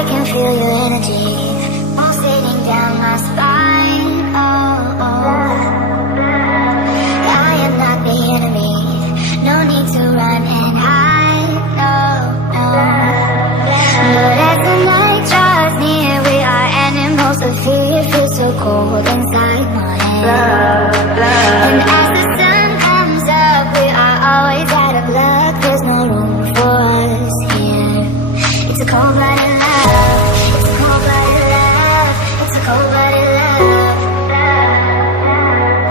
I can feel your energy pulsating down my spine. Oh, oh. I am not the enemy. No need to run and hide. No, no. But as the night draws near, we are animals of fear. Feels so cold inside my head. And as the sun comes up, we are always out of luck. There's no room for us here. It's a cold-blooded love. It's a cold-blooded love. It's a cold-blooded love.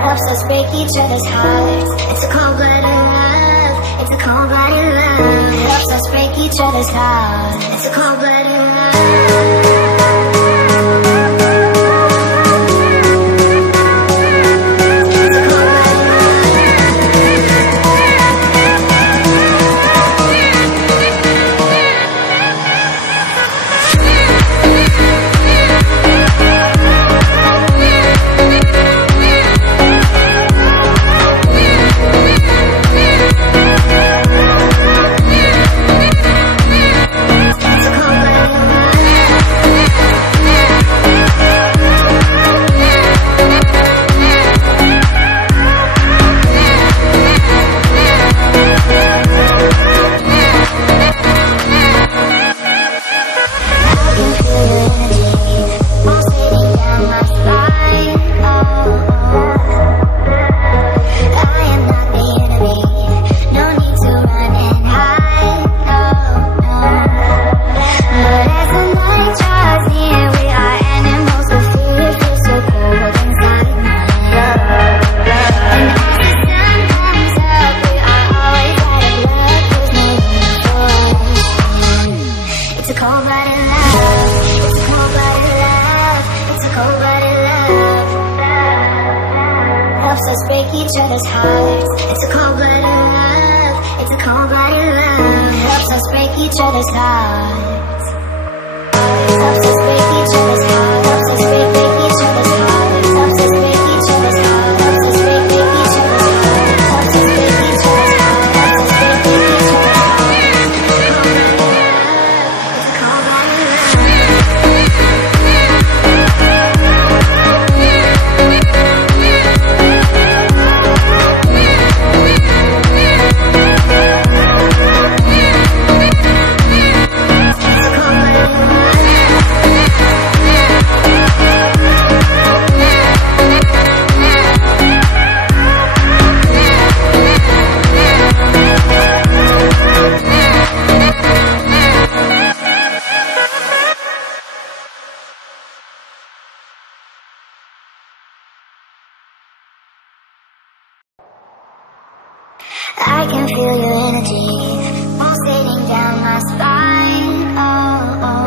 Helps us break each other's hearts. It's a cold-blooded love. It's a cold-blooded love. Helps us break each other's hearts. It's a cold-blooded love. I can feel your energy pulsating down my spine. Oh, oh.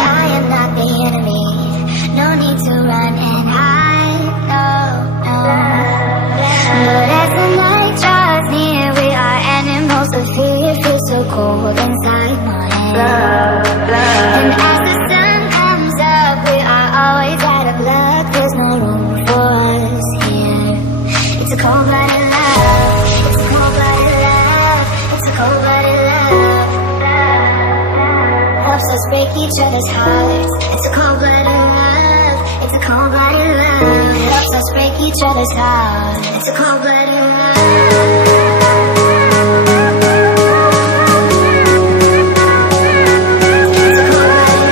I am not the enemy. No need to run and hide. No, no. But as the night draws near, we are animals of fear. Feels so cold inside my head. And as the sun comes up, we are always out of luck. There's no room for us here. It's a cold-blooded love. It's a cold-blooded love. It's a cold-blooded love. Helps us break each other's hearts. It's a cold-blooded love. It's a cold-blooded love. Helps us break each other's hearts. It's a cold-blooded love. It's a cold-blooded love.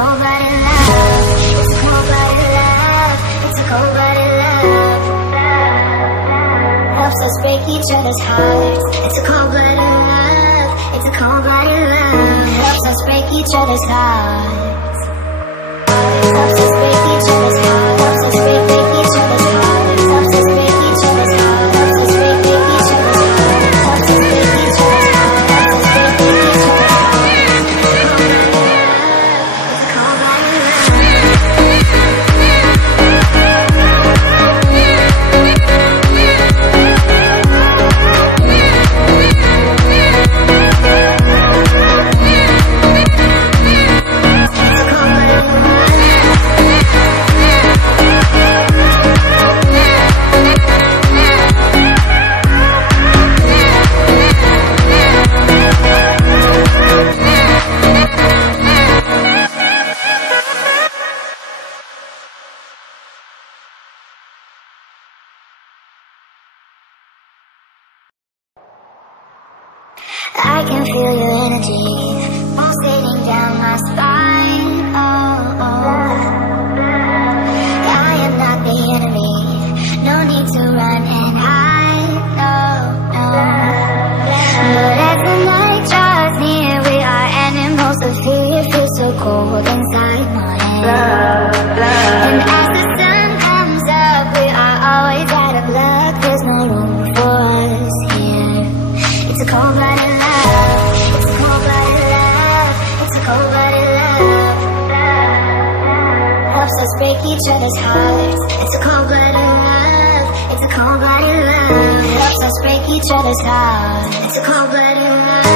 cold-blooded love. It's a cold-blooded love. It's a cold-blooded love. Helps us break each other's hearts. It's a cold-blooded love. It's a cold-blooded love. Helps us break each other's hearts. Helps us break each other's hearts. Helps us break each other's hearts. Helps us break each other's hearts. Helps us break each other's hearts. Helps us break each other's hearts. Helps us break each other's I can feel your energy pulsating down my spine. Oh, oh. I am not the enemy. No need to run and hide. No, no. But as the night draws near, we are animals of fear. Feels so cold inside my head. And as the sun comes up, we are always out of luck. There's no room for us here. It's a cold-blooded love. It's a cold-blooded love. It's a cold-blooded love. Helps us break each other's hearts. It's a cold-blooded love. It's a cold-blooded love. Helps us break each other's hearts. It's a cold-blooded love.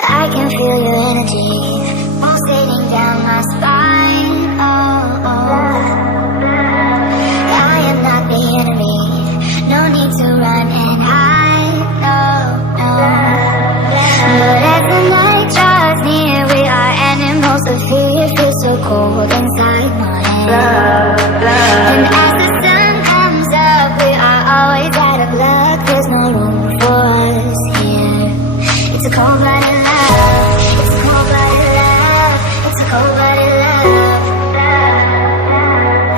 I can feel your energy pulsating down my spine. Oh, oh. I am not the enemy. No need to run and hide. No, no. But as the night draws near, we are animals of fear. Feels so cold inside my head. And as the sun comes up, we are always out of luck. There's no room for us here. It's a cold-blooded love. It's a cold-blooded love. It's a cold-blooded love.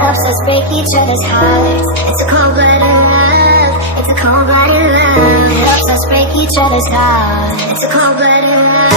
Helps us break each other's hearts. It's a cold-blooded love. each other's heart. It's a cold-blooded war.